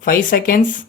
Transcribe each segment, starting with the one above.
5 seconds.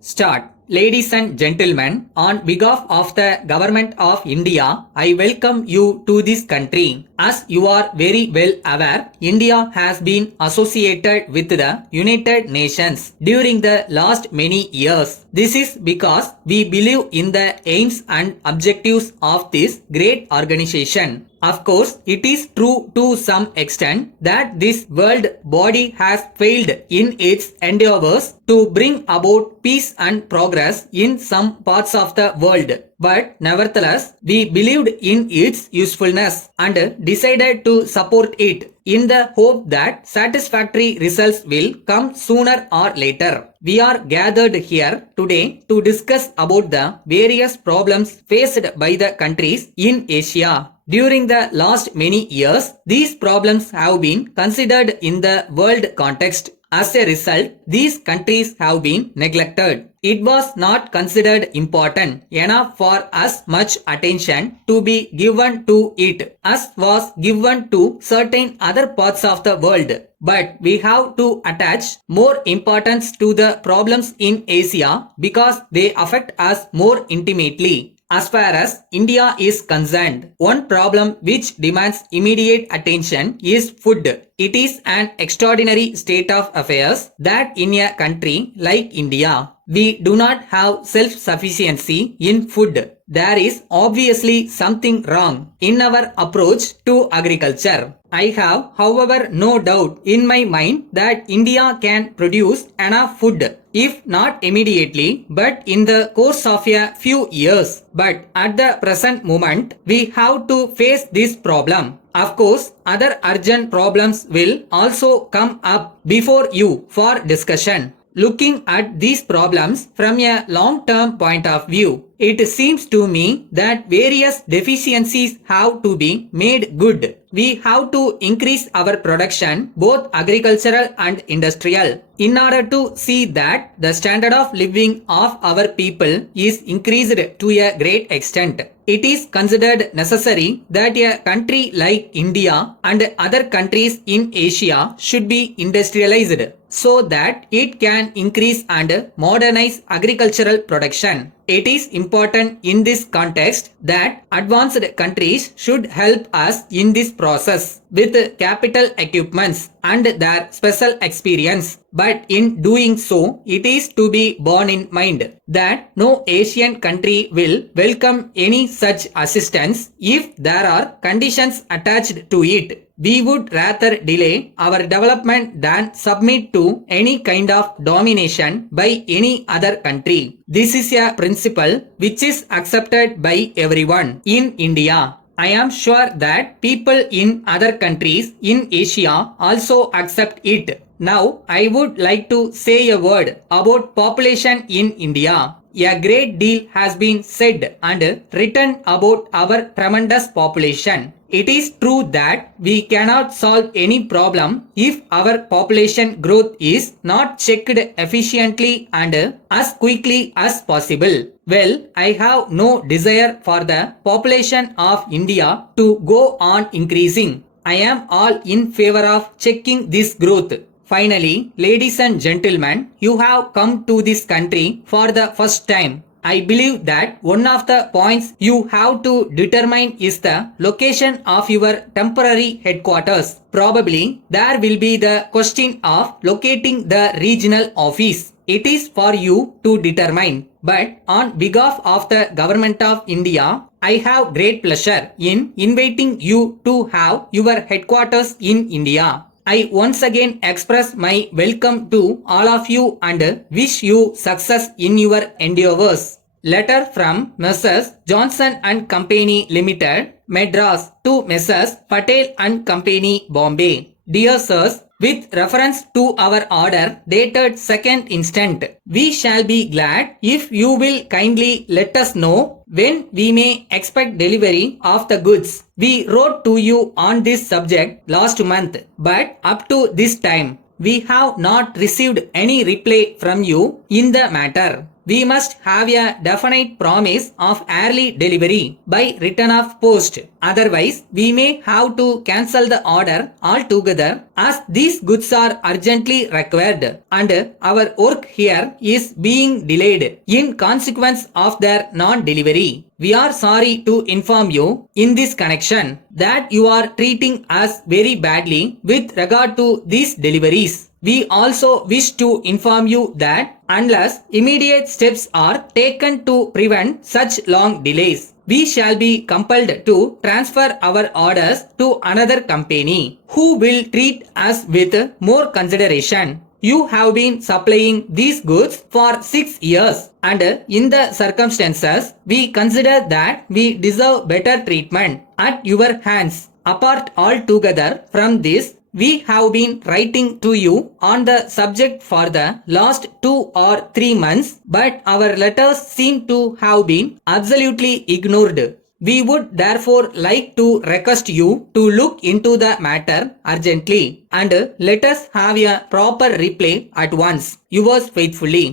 Start. Ladies and gentlemen, on behalf of the Government of India, I welcome you to this country. As you are very well aware, India has been associated with the United Nations during the last many years. This is because we believe in the aims and objectives of this great organization. Of course, it is true to some extent that this world body has failed in its endeavors to bring about peace and progress in some parts of the world. But nevertheless, we believed in its usefulness and decided to support it in the hope that satisfactory results will come sooner or later. We are gathered here today to discuss about the various problems faced by the countries in Asia. During the last many years, these problems have been considered in the world context. As a result, these countries have been neglected. It was not considered important enough for as much attention to be given to it as was given to certain other parts of the world. But we have to attach more importance to the problems in Asia because they affect us more intimately. As far as India is concerned, one problem which demands immediate attention is food. It is an extraordinary state of affairs that in a country like India, we do not have self-sufficiency in food. There is obviously something wrong in our approach to agriculture. I have, however, no doubt in my mind that India can produce enough food, if not immediately, but in the course of a few years. But at the present moment, we have to face this problem. Of course, other urgent problems will also come up before you for discussion. Looking at these problems from a long-term point of view, it seems to me that various deficiencies have to be made good. We have to increase our production, both agricultural and industrial, in order to see that the standard of living of our people is increased to a great extent. It is considered necessary that a country like India and other countries in Asia should be industrialized so that it can increase and modernize agricultural production. It is important in this context that advanced countries should help us in this process with capital equipments and their special experience. But in doing so, it is to be borne in mind that no Asian country will welcome any such assistance if there are conditions attached to it. We would rather delay our development than submit to any kind of domination by any other country. This is a principle which is accepted by everyone in India. I am sure that people in other countries in Asia also accept it. Now, I would like to say a word about population in India. A great deal has been said and written about our tremendous population. It is true that we cannot solve any problem if our population growth is not checked efficiently and as quickly as possible. Well, I have no desire for the population of India to go on increasing. I am all in favor of checking this growth. Finally, ladies and gentlemen, you have come to this country for the first time. I believe that one of the points you have to determine is the location of your temporary headquarters. Probably there will be the question of locating the regional office. It is for you to determine. But on behalf of the Government of India, I have great pleasure in inviting you to have your headquarters in India. I once again express my welcome to all of you and wish you success in your endeavors. Letter from Messrs. Johnson and Company Limited, Madras to Messrs. Patel and Company, Bombay. Dear Sirs, with reference to our order dated 2nd instant, we shall be glad if you will kindly let us know when we may expect delivery of the goods. We wrote to you on this subject last month, but up to this time, we have not received any reply from you in the matter. We must have a definite promise of early delivery by return of post. Otherwise, we may have to cancel the order altogether as these goods are urgently required and our work here is being delayed in consequence of their non-delivery. We are sorry to inform you in this connection that you are treating us very badly with regard to these deliveries. We also wish to inform you that unless immediate steps are taken to prevent such long delays, we shall be compelled to transfer our orders to another company who will treat us with more consideration. You have been supplying these goods for 6 years and in the circumstances we consider that we deserve better treatment at your hands. Apart altogether from this, we have been writing to you on the subject for the last 2 or 3 months, but our letters seem to have been absolutely ignored. We would therefore like to request you to look into the matter urgently and let us have a proper reply at once. Yours faithfully.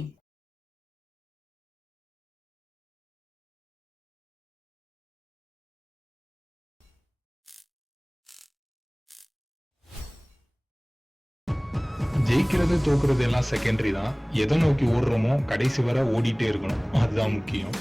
ஜெயிக்கிறது தோக்குறது எல்லாம் secondary தான். எதை நோக்கி ஓடுறோமோ கடைசி வரை ஓடிட்டே இருக்கணும், அதுதான் முக்கியம்.